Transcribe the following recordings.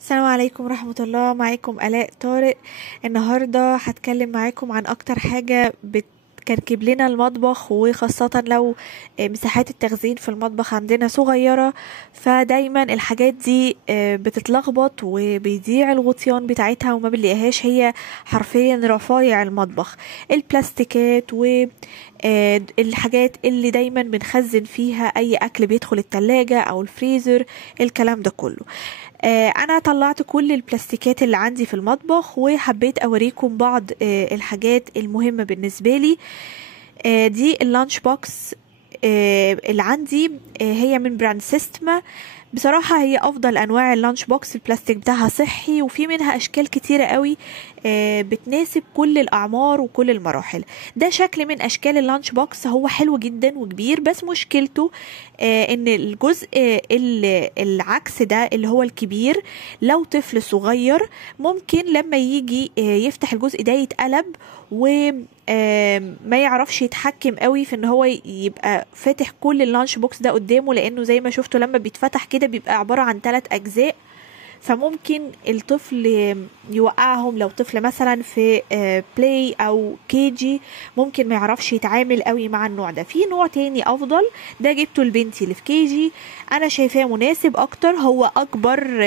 السلام عليكم ورحمة الله. معاكم آلاء طارق. النهاردة هتكلم معاكم عن أكتر حاجة بتكركب لنا المطبخ، وخاصة لو مساحات التخزين في المطبخ عندنا صغيرة، فدايما الحاجات دي بتتلخبط وبيضيع الغطيان بتاعتها وما بنلاقيهاش. هي حرفيا رفايع المطبخ، البلاستيكات والحاجات اللي دايما بنخزن فيها أي أكل بيدخل التلاجة أو الفريزر، الكلام ده كله. انا طلعت كل البلاستيكات اللي عندي في المطبخ، وحبيت اوريكم بعض الحاجات المهمة بالنسبة لي. دي اللانش بوكس اللي عندي، هي من براند سيستما. بصراحة هي افضل انواع اللانش بوكس، البلاستيك بتاعها صحي وفي منها اشكال كتيرة قوي بتناسب كل الاعمار وكل المراحل. ده شكل من اشكال اللانش بوكس، هو حلو جدا وكبير، بس مشكلته ان الجزء العكس ده اللي هو الكبير، لو طفل صغير ممكن لما يجي يفتح الجزء ده يتقلب، وما يعرفش يتحكم قوي في ان هو يبقى فاتح كل اللانش بوكس ده قدامه، لانه زي ما شفتوا لما بيتفتح كده بيبقى عبارة عن 3 اجزاء، فممكن الطفل يوقعهم. لو طفل مثلا في بلاي او كيجي ممكن ما يعرفش يتعامل قوي مع النوع ده. في نوع تاني افضل، ده جبته لبنتي اللي في كيجي، انا شايفاه مناسب اكتر. هو اكبر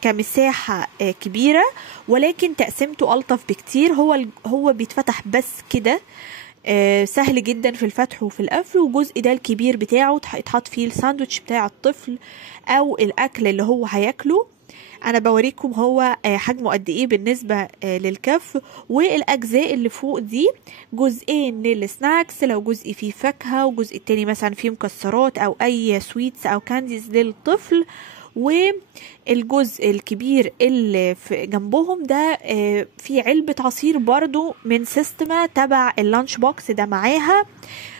كمساحة كبيرة، ولكن تقسيمته الطف بكتير. هو بيتفتح بس كده، سهل جدا في الفتح وفي القفل، والجزء ده الكبير بتاعه يتحط فيه الساندوتش بتاع الطفل او الاكل اللي هو هياكله. انا بوريكم هو حجمه قد ايه بالنسبة للكف. والاجزاء اللي فوق دي جزئين للسناكس، لو جزء فيه فاكهة وجزء التاني مثلا فيه مكسرات او اي سويتس او كانديز للطفل. والجزء الكبير اللي في جنبهم ده في علبة عصير برضو من سيستما تبع اللانش بوكس ده معاها،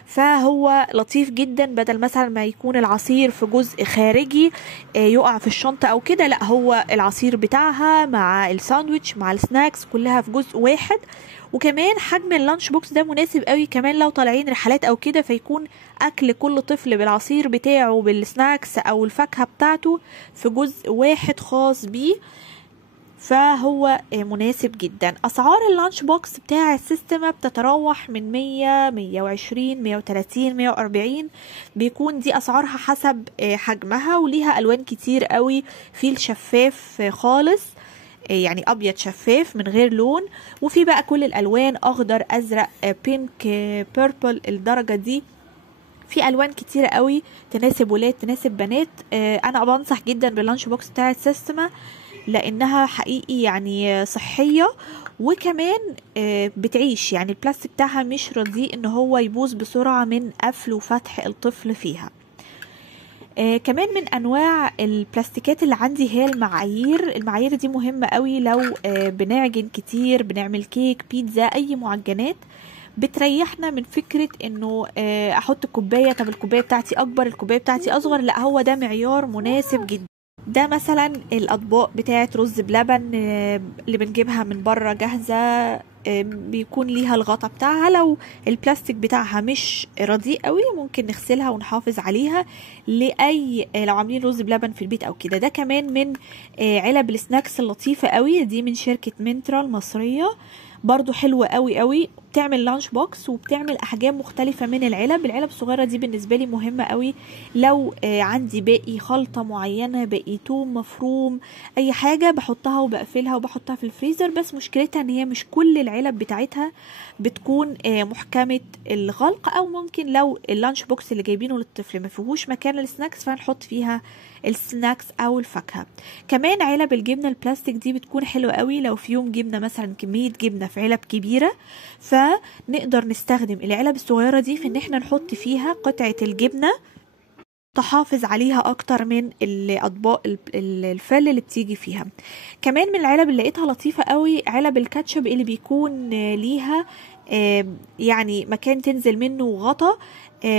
فهو لطيف جدا. بدل مثلا ما يكون العصير في جزء خارجي يقع في الشنطة او كده، لا، هو العصير بتاعها مع الساندويتش مع السناكس كلها في جزء واحد. وكمان حجم اللانش بوكس ده مناسب قوي كمان لو طالعين رحلات او كده، فيكون اكل كل طفل بالعصير بتاعه بالسناكس او الفاكهة بتاعته في جزء واحد خاص بيه، فهو مناسب جدا. اسعار اللانش بوكس بتاع السيستم بتتراوح من 100 120 130 140، بيكون دي اسعارها حسب حجمها، وليها الوان كتير قوي. في الشفاف خالص، يعني ابيض شفاف من غير لون، وفي بقى كل الالوان، اخضر ازرق بينك بيربل، الدرجة دي. في الوان كتيره قوي تناسب ولاد تناسب بنات. انا بنصح جدا باللانش بوكس بتاع السيستما، لانها حقيقي يعني صحيه، وكمان بتعيش. يعني البلاستيك بتاعها مش رديء ان هو يبوظ بسرعه من قفل وفتح الطفل فيها. كمان من انواع البلاستيكات اللي عندي هي المعايير دي مهمة قوي لو بنعجن كتير، بنعمل كيك، بيتزا، اي معجنات. بتريحنا من فكرة انه احط كوباية، طب الكوباية بتاعتي اكبر، الكوباية بتاعتي اصغر، لا، هو ده معيار مناسب جدا. ده مثلا الاطباق بتاعه رز بلبن اللي بنجيبها من بره جاهزه، بيكون ليها الغطا بتاعها. لو البلاستيك بتاعها مش رديء قوي ممكن نغسلها ونحافظ عليها لاي لو عاملين رز بلبن في البيت او كده. ده كمان من علب السناكس اللطيفه قوي دي من شركه منترا المصريه، برضو حلوة قوي قوي. بتعمل لانش بوكس وبتعمل احجام مختلفة من العلب الصغيرة دي بالنسبة لي مهمة قوي. لو عندي باقي خلطة معينة، باقي توم مفروم، اي حاجة، بحطها وبقفلها وبحطها في الفريزر. بس مشكلتها ان هي مش كل العلب بتاعتها بتكون محكمة الغلق، او ممكن لو اللانش بوكس اللي جايبينه للطفل ما فيهوش مكان للسناكس فهنحط فيها السناكس او الفاكهة. كمان علب الجبنة البلاستيك دي بتكون حلوة قوي لو في يوم جبنة مثلا كمية جبنة في علب كبيرة، فنقدر نستخدم العلب الصغيرة دي في ان احنا نحط فيها قطعة الجبنة تحافظ عليها اكتر من الاطباق الفل اللي بتيجي فيها. كمان من العلب اللي لقيتها لطيفة قوي علب الكاتشب اللي بيكون ليها يعني مكان تنزل منه غطا.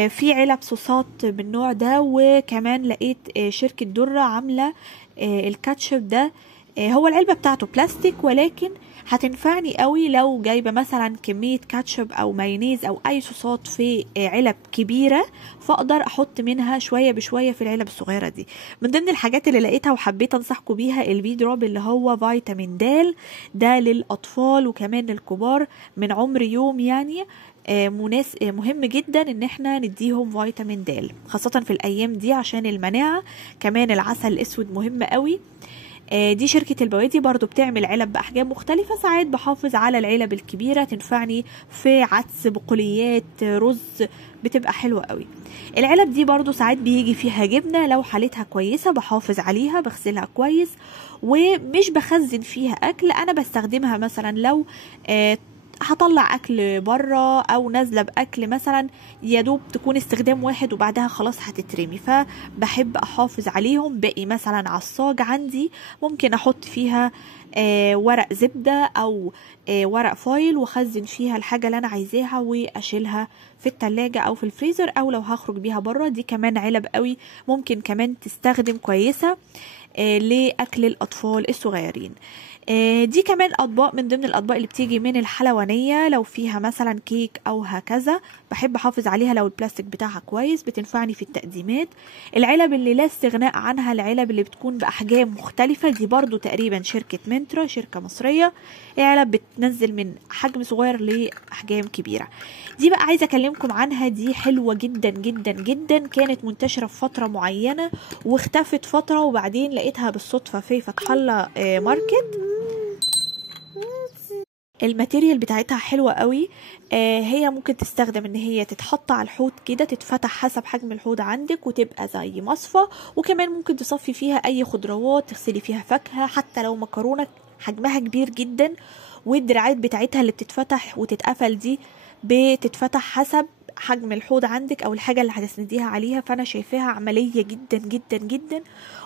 في علب صوصات بالنوع ده. وكمان لقيت شركة درة عاملة الكاتشب ده هو العلبة بتاعته بلاستيك، ولكن هتنفعني قوي لو جايبة مثلا كمية كاتشب او مايونيز او اي صوصات في علب كبيرة، فاقدر احط منها شوية بشوية في العلب الصغيرة دي. من ضمن الحاجات اللي لقيتها وحبيت انصحكم بيها البي دروب، اللي هو فيتامين د، ده للاطفال وكمان للكبار من عمر يوم يعني. مهم جدا ان احنا نديهم فيتامين د خاصة في الايام دي عشان المناعة. كمان العسل الاسود مهم قوي. دي شركة البوادي برضو بتعمل علب بأحجام مختلفة، ساعات بحافظ على العلب الكبيرة تنفعني في عدس، بقوليات، رز، بتبقى حلوة قوي. العلب دي برضو ساعات بيجي فيها جبنة، لو حالتها كويسة بحافظ عليها، بغسلها كويس ومش بخزن فيها أكل. أنا بستخدمها مثلا لو هطلع اكل بره او نازله باكل مثلا، يا دوب تكون استخدام واحد وبعدها خلاص هتترمي، فبحب احافظ عليهم. باقي مثلا عصاج عندي ممكن احط فيها ورق زبده او ورق فايل، واخزن فيها الحاجه اللي انا عايزاها واشيلها في التلاجة او في الفريزر، او لو هخرج بيها بره. دي كمان علب قوي ممكن كمان تستخدم كويسه لاكل الاطفال الصغيرين. دي كمان اطباق من ضمن الاطباق اللي بتيجي من الحلوانيه، لو فيها مثلا كيك او هكذا بحب احافظ عليها لو البلاستيك بتاعها كويس، بتنفعني في التقديمات. العلب اللي لا استغناء عنها العلب اللي بتكون باحجام مختلفه، دي برضو تقريبا شركه منترا، شركه مصريه. العلب بتنزل من حجم صغير لاحجام كبيره. دي بقى عايزه اكلمكم عنها، دي حلوه جدا جدا جدا، كانت منتشره في فتره معينه واختفت فتره، وبعدين لقيتها بالصدفه في فتح الله ماركت. الماتيريال بتاعتها حلوة قوي. هي ممكن تستخدم ان هي تتحط على الحوض كده، تتفتح حسب حجم الحوض عندك وتبقى زي مصفى، وكمان ممكن تصفي فيها اي خضروات، تغسلي فيها فاكهة، حتى لو مكرونة حجمها كبير جدا. والدراعات بتاعتها اللي بتتفتح وتتقفل دي بتتفتح حسب حجم الحوض عندك او الحاجة اللي هتسنديها عليها. فانا شايفاها عملية جدا جدا جدا،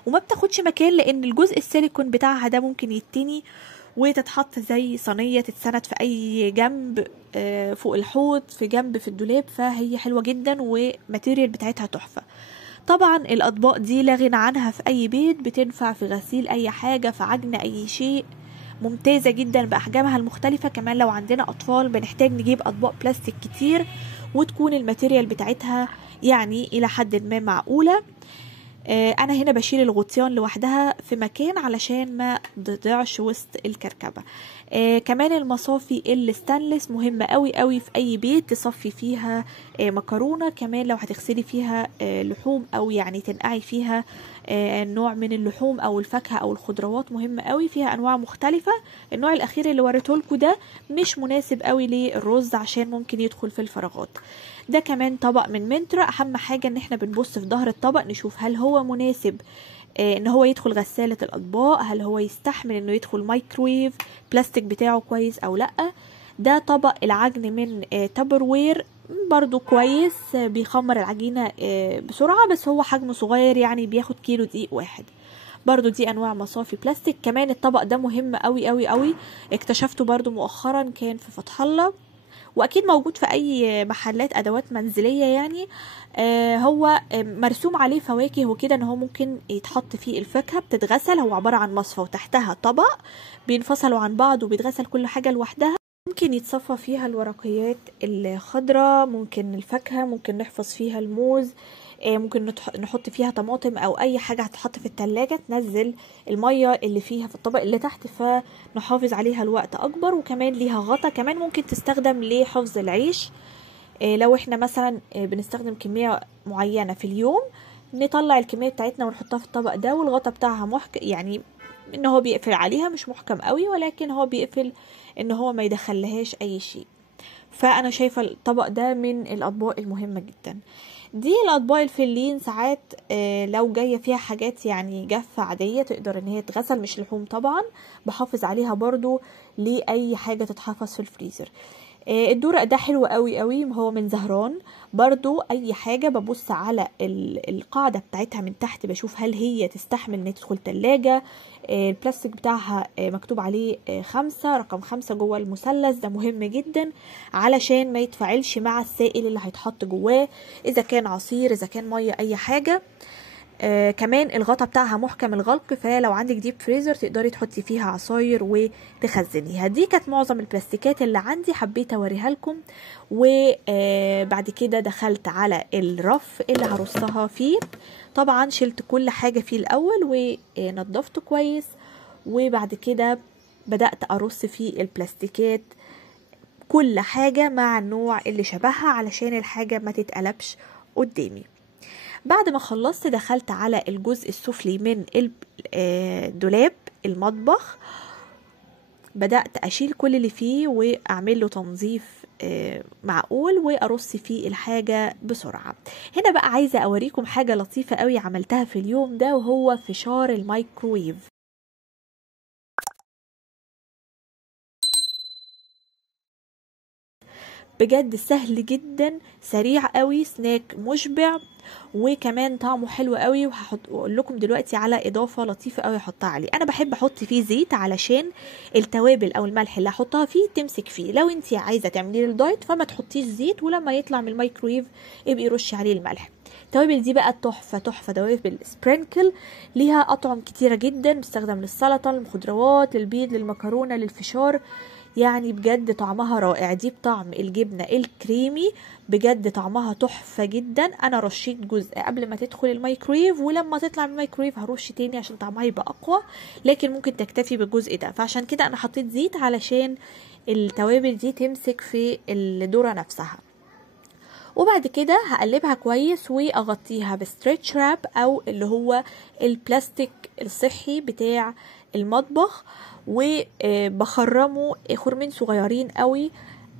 وما بتاخدش مكان، لان الجزء السيليكون بتاعها ده ممكن يتني وتتحط زي صينية تتسند في اي جنب فوق الحوض، في جنب في الدولاب. فهي حلوة جدا وماتيريال بتاعتها تحفة. طبعا الاطباق دي لا غنى عنها في اي بيت، بتنفع في غسيل اي حاجة، في عجن اي شيء، ممتازة جدا بأحجامها المختلفة. كمان لو عندنا أطفال بنحتاج نجيب أطباق بلاستيك كتير وتكون الماتيريال بتاعتها يعني إلى حد ما معقولة. انا هنا بشيل الغطيان لوحدها في مكان علشان ما تضيعش وسط الكركبه. كمان المصافي الستانلس مهمه قوي قوي في اي بيت، تصفي فيها مكرونه، كمان لو هتغسلي فيها لحوم او يعني تنقعي فيها نوع من اللحوم او الفاكهه او الخضروات، مهمه قوي، فيها انواع مختلفه. النوع الاخير اللي وريته لكم ده مش مناسب قوي للرز عشان ممكن يدخل في الفراغات. ده كمان طبق من منترا. اهم حاجه ان احنا بنبص في ظهر الطبق نشوف هل هو مناسب ان هو يدخل غسالة الاطباق، هل هو يستحمل انه يدخل مايكرويف، بلاستيك بتاعه كويس او لا. ده طبق العجن من تابر وير، برضو كويس، بيخمر العجينة بسرعة، بس هو حجمه صغير يعني بياخد كيلو دقيق واحد. برضو دي انواع مصافي بلاستيك. كمان الطبق ده مهم قوي قوي قوي، اكتشفته برضو مؤخرا، كان في فتح الله واكيد موجود في اي محلات ادوات منزليه يعني. هو مرسوم عليه فواكه وكده، ان هو ممكن يتحط فيه الفاكهه، بتتغسل، هو عباره عن مصفى وتحتها طبق بينفصلوا عن بعض وبيتغسل كل حاجه لوحدها. ممكن يتصفى فيها الورقيات الخضراء، ممكن الفاكهه، ممكن نحفظ فيها الموز، ممكن نحط فيها طماطم او اي حاجه هتحط في التلاجة، تنزل الميه اللي فيها في الطبق اللي تحت فنحافظ عليها الوقت اكبر. وكمان ليها غطا، كمان ممكن تستخدم لحفظ العيش. لو احنا مثلا بنستخدم كميه معينه في اليوم، نطلع الكميه بتاعتنا ونحطها في الطبق ده، والغطا بتاعها محكم، يعني ان هو بيقفل عليها، مش محكم قوي ولكن هو بيقفل ان هو ما يدخلهاش اي شيء. فانا شايفه الطبق ده من الاطباق المهمه جدا. دي الاطباق الفلين ساعات لو جايه فيها حاجات يعني جافه عاديه تقدر ان هي تغسل، مش لحوم طبعا، بحافظ عليها برضو لاي حاجه تتحفظ في الفريزر. الدورق ده حلو قوي قوي، هو من زهران. برضو اي حاجة ببص على القاعدة بتاعتها من تحت، بشوف هل هي تستحمل ان تدخل تلاجة. البلاستيك بتاعها مكتوب عليه 5، رقم 5 جوه المثلث، ده مهم جدا علشان ما يتفاعلش مع السائل اللي هيتحط جواه، اذا كان عصير، اذا كان مية، اي حاجة. كمان الغطا بتاعها محكم الغلق، فلو عندك ديب فريزر تقدري تحطي فيها عصاير وتخزنيها. دي كانت معظم البلاستيكات اللي عندي، حبيت اوريها لكم. وبعد كده دخلت على الرف اللي هرصها فيه. طبعا شلت كل حاجة فيه الاول ونضفته كويس، وبعد كده بدأت ارص فيه البلاستيكات كل حاجة مع النوع اللي شبهها علشان الحاجة ما تتقلبش قدامي. بعد ما خلصت دخلت على الجزء السفلي من دولاب المطبخ، بدأت أشيل كل اللي فيه وأعمل له تنظيف معقول وأرص فيه الحاجة بسرعة. هنا بقى عايزة أوريكم حاجة لطيفة قوي عملتها في اليوم ده، وهو فشار الميكرويف. بجد سهل جدا، سريع قوي، سناك مشبع، وكمان طعمه حلو قوي. وهقول لكم دلوقتي على اضافه لطيفه قوي احطها عليه. انا بحب احط فيه زيت علشان التوابل او الملح اللي هحطها فيه تمسك فيه. لو انت عايزه تعملي الدايت فما تحطيش زيت، ولما يطلع من الميكرويف ابقي رشي عليه الملح. التوابل دي بقى تحفه تحفه، توابل سبرينكل ليها اطعم كتيره جدا، بتستخدم للسلطه، للخضروات، للبيض، للمكرونه، للفشار. يعني بجد طعمها رائع. دي بطعم الجبنة الكريمي، بجد طعمها تحفة جدا. انا رشيت جزء قبل ما تدخل الميكرويف، ولما تطلع من الميكرويف هرش تاني عشان طعمها يبقى اقوى، لكن ممكن تكتفي بالجزء ده. فعشان كده انا حطيت زيت علشان التوابل دي تمسك في الذرة نفسها. وبعد كده هقلبها كويس واغطيها بستريتش راب او اللي هو البلاستيك الصحي بتاع المطبخ، وبخرمه خرمين صغيرين قوي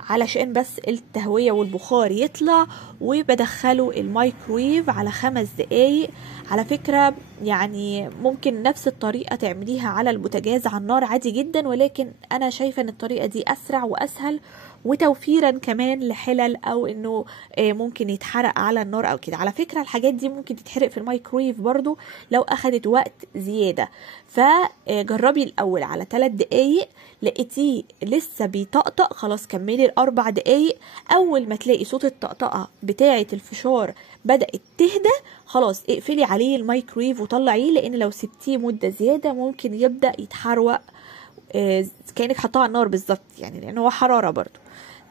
علشان بس التهوية والبخار يطلع، وبدخله الميكرويف على 5 دقايق. على فكرة يعني ممكن نفس الطريقة تعمليها على البوتاجاز على النار عادي جدا، ولكن انا شايفة ان الطريقة دي اسرع واسهل، وتوفيرا كمان لحلل او انه ممكن يتحرق على النار او كده. على فكرة الحاجات دي ممكن تتحرق في الميكرويف برضو لو اخدت وقت زيادة. فجربي الاول على 3 دقايق، لقيتيه لسه بيطقطق خلاص كملي ال4 دقايق. اول ما تلاقي صوت الطقطقة بتاعة الفشار بدأت تهدى خلاص اقفلي عليه الميكرويف وطلعيه، لان لو سبتيه مدة زيادة ممكن يبدأ يتحروق كأنك حطاه على النار بالظبط، يعني لان هو حرارة برضو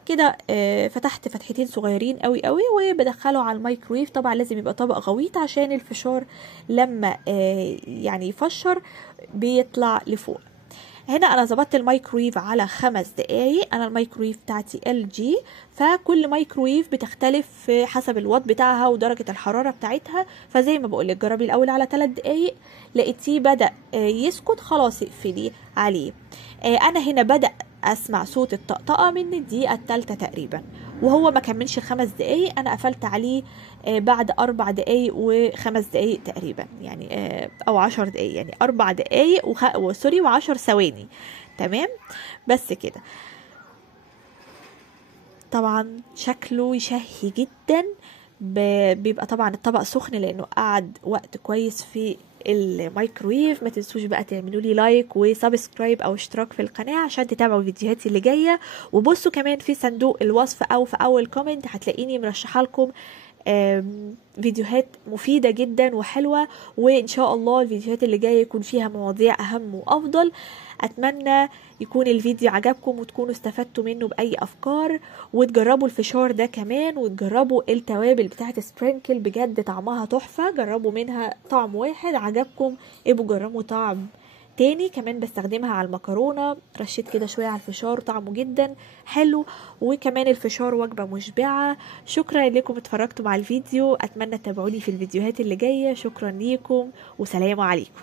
كده. فتحت فتحتين صغيرين قوي قوي وبدخله على الميكرويف. طبعا لازم يبقى طبق غويط عشان الفشار لما يعني يفشر بيطلع لفوق. هنا انا ظبطت الميكرويف على 5 دقايق. انا الميكرويف بتاعتي LG، فكل ميكرويف بتختلف حسب الوات بتاعها ودرجة الحرارة بتاعتها. فزي ما بقولك جربي الاول على 3 دقايق، لقيتيه بدأ يسكت خلاص اقفلي عليه. انا هنا بدأ اسمع صوت الطقطقة من الدقيقة الثالثة تقريبا، وهو ما كملش 5 دقايق. انا قفلت عليه بعد 4 دقايق و5 دقايق تقريبا، يعني او 10 دقايق، يعني 4 دقايق سوري و10 ثواني. تمام بس كده. طبعا شكله يشهي جدا، بيبقى طبعا الطبق سخن لانه قعد وقت كويس في الميكرويف. ما تنسوش بقى تعملوا لي لايك وسبسكرايب او اشتراك في القناه عشان تتابعوا فيديوهاتي اللي جايه. وبصوا كمان في صندوق الوصف او في اول كومنت هتلاقيني مرشحه لكم فيديوهات مفيدة جدا وحلوة، وإن شاء الله الفيديوهات اللي جاية يكون فيها مواضيع أهم وأفضل. أتمنى يكون الفيديو عجبكم وتكونوا استفدتوا منه بأي أفكار، وتجربوا الفشار ده كمان، وتجربوا التوابل بتاعت سبرينكل بجد طعمها تحفة. جربوا منها طعم واحد عجبكم ابقوا جربوا طعم تاني. كمان بستخدمها على المكرونة، رشيت كده شوية على الفشار طعمه جدا حلو، وكمان الفشار وجبة مشبعة. شكرا لكم اتفرجتوا مع الفيديو، اتمنى تتابعوني في الفيديوهات اللي جاية. شكرا ليكم وسلام عليكم.